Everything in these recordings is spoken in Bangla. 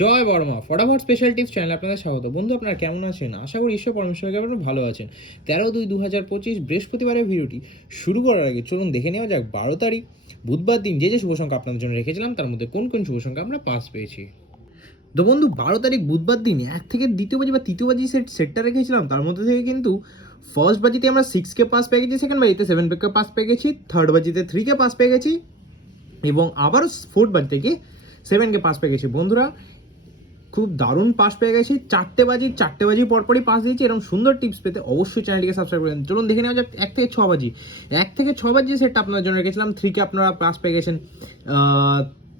জয় বর্মা ফটাফট স্পেশাল টিপস চ্যানেলে আপনাদের স্বাগত। বন্ধু, আপনারা কেমন আছেন? আশা করি ঈশ্বর পরমেশ্বরকে আপনারা ভালো আছেন। 13/2/2025 বৃহস্পতিবারের ভিডিওটি শুরু করার আগে চলুন দেখে নেওয়া যাক 12 তারিখ বুধবার দিন যে শুভ সংখ্যা আপনাদের জন্য রেখেছিলাম তার মধ্যে কোন কোন শুভ সংখ্যা আমরা পাস পেয়েছি। তো বন্ধু, 12 তারিখ বুধবার দিন এক থেকে দ্বিতীয় বাজি বা তৃতীয় বাজি সেটটা রেখেছিলাম, তার মধ্যে থেকে কিন্তু ফার্স্ট বাজিতে আমরা 6কে পাস পেয়ে গেছি, সেকেন্ড বাজিতে 7কে পাস পেয়ে গেছি, থার্ড বাজিতে 3কে পাস পেয়ে গেছি এবং আবার ফোর্থ বাজি থেকে 7কে পাস পেয়ে গেছি। বন্ধুরা, খুব দারুণ পাস পেয়ে গেছি। চারটে বাজি পরপরই পাস দিয়েছি। এরকম সুন্দর টিপস পেতে অবশ্যই চ্যানেলটিকে সাবস্ক্রাইব করবেন। চলুন দেখে নেওয়া যাক 1 থেকে 6 বাজি সেটটা আপনাদের জন্য রেখেছিলাম। 3কে আপনারা পাস পেয়ে গেছেন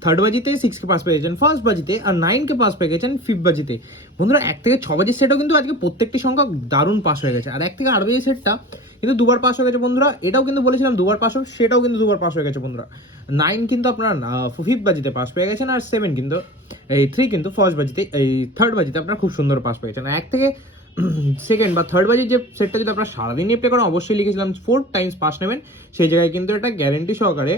থার্ড বাজিতে, 6কে পাস পেয়ে গেছেন ফার্স্ট বাজিতে, আর 9কে পাস পেয়ে গেছেন ফিফথ বাজিতে। বন্ধুরা, 1 থেকে 6 বাজির সেটও কিন্তু আজকে প্রত্যেকটি সংখ্যা দারুণ পাস হয়ে গেছে। আর 1 থেকে 8 বাজি সেটটা কিন্তু দুবার পাস হয়ে গেছে বন্ধুরা। এটাও কিন্তু বলেছিলাম দুবার পাস হবে, সেটাও কিন্তু দুবার পাস হয়ে গেছে বন্ধুরা। 9 কিন্তু আপনারা ফিফথ বাজিতে পাস পেয়ে গেছেন, আর 7 কিন্তু 3 কিন্তু ফার্স্ট বাজিতে, থার্ড বাজিতে আপনারা খুব সুন্দর পাস পেয়েছেন। 1 থেকে সেকেন্ড বা থার্ড বাজির যে সেটটা যদি আপনারা সারাদিন নিয়ে প্লে করেন, অবশ্যই লিখেছিলাম 4 টাইমস পাস নেবেন, সেই জায়গায় কিন্তু এটা গ্যারেন্টি সহকারে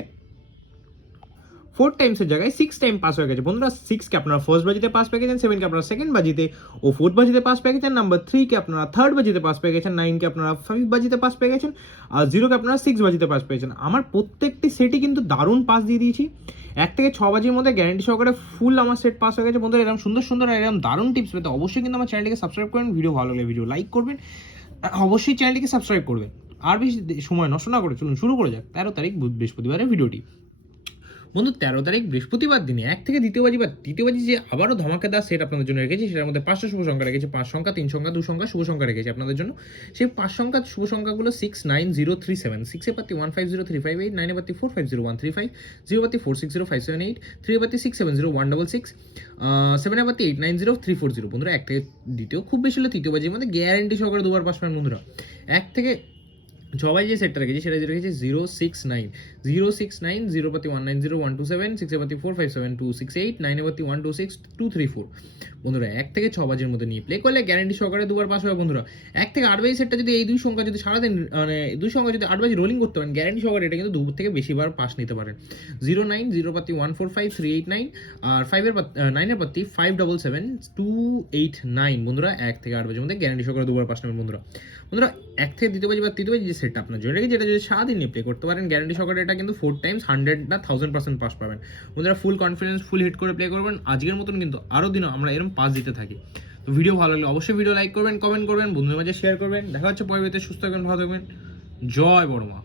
4 টাইমসের জায়গায় 6 টাইম পাস হয়ে গেছে বন্ধুরা। 6কে আপনারা ফার্স্ট বাজিতে পাস পেয়ে গেছেন, 7কে আপনারা সেকেন্ড বাজিতে ও ফোর্থ বাজিতে পাস পেয়ে গেছেন, নাম্বার 3কে আপনারা থার্ড বাজিতে পাস পেয়ে গেছেন, 9কে আপনারা ফিফথ বাজিতে পাস পেয়ে গেছেন, আর 0কে আপনারা 6 বাজিতে পাস পেয়েছেন। আমার প্রত্যেকটি সেটই কিন্তু দারুণ পাস দিয়ে দিয়েছি। 1 থেকে 6 বাজির মধ্যে গ্যারেন্টি সহকারে ফুল আমার সেট পাস হয়ে গেছে বন্ধুরা। এরকম সুন্দর সুন্দর এরকম দারুণ টিপস পেতে অবশ্যই কিন্তু আমার চ্যানেলটিকে সাবস্ক্রাইব করবেন। ভিডিও ভালো লাগলে ভিডিও লাইক করবেন, অবশ্যই চ্যানেলটিকে সাবস্ক্রাইব করবেন। আর বেশি সময় নষ্ট না করে চলুন শুরু করে যাক 13 তারিখ বৃহস্পতিবারের ভিডিওটি। বন্ধু, 13 তারিখ বৃহস্পতিবার দিনে 1 থেকে দ্বিতীয় বাজি বা তৃতীয় বাজি যে আবারও ধামাকাদার সেট আপনাদের জন্য রেখেছি, সেটার মধ্যে 5টা শুভ সংখ্যা রেখেছি। 5 সংখ্যা, 3 সংখ্যা, 2 সংখ্যা শুভ সংখ্যা রেখেছি আপনাদের জন্য। সেই 5 সংখ্যার শুভ সংখ্যাগুলো 69037, 6 এ পাতি 150358, 9 এ পাতি 450135, 0 পাতি 460578, 3 এ পাতি 670166, 7 এ পাতি 890340। বন্ধুরা, 1 থেকে দ্বিতীয়, খুব বেশি হলে তৃতীয় বাজির মধ্যে গ্যারান্টি সহকারে দুবার পাস পান বন্ধুরা। 1 থেকে 6 যে সেটটা রেখেছি সেটা রেখেছি 069, 0 পাতি 190127, 6 এ পাতি 457268, 9 এ পাতি 126234। বন্ধুরা, 1 থেকে 6 বাজির মধ্যে নিয়ে প্লে করলে গ্যারান্টি সহকারে দুবার পাস হবে বন্ধুরা। 1 থেকে 8 বাজি সেটটা যদি এই দুই সংখ্যা যদি সারাদিন মানে দুই সংখ্যা যদি 8 বাজি রোলিং করতে পারেন, গ্যারান্টি সহকারে এটা কিন্তু 2 থেকে বেশিবার পাস নিতে পারেন। 09, 0 পাতি 145389, আর 9 এর পাতি 577289। বন্ধুরা, 1 থেকে 8 বাজির মধ্যে গ্যারান্টি সহকারে দুবার পাস নেবেন বন্ধুরা। বন্ধুরা, 1 থেকে দ্বিতীয় বাজি বা তৃতীয় বাজি যে সেটটা আপনার জন্য রেখেছি, যেটা যদি সারাদিন নিয়ে প্লে করতে পারেন, গ্যারান্টি সহকারে এটা কিন্তু 4 টাইমস 100 না 1000% পাস পাবেন বন্ধুরা। ফুল কনফিডেন্স, ফুল হিট করে প্লে করবেন। আজকের মতন কিন্তু আরও দিনও আমরা এরকম পাস দিতে থাকি। তো ভিডিও ভালো লাগলে অবশ্যই ভিডিও লাইক করবেন, কমেন্ট করবেন, বন্ধুদের মাঝে শেয়ার করবেন। দেখা হচ্ছে পরবর্তীতে। সুস্থ থাকবেন, ভালো থাকবেন। জয় বড়মা।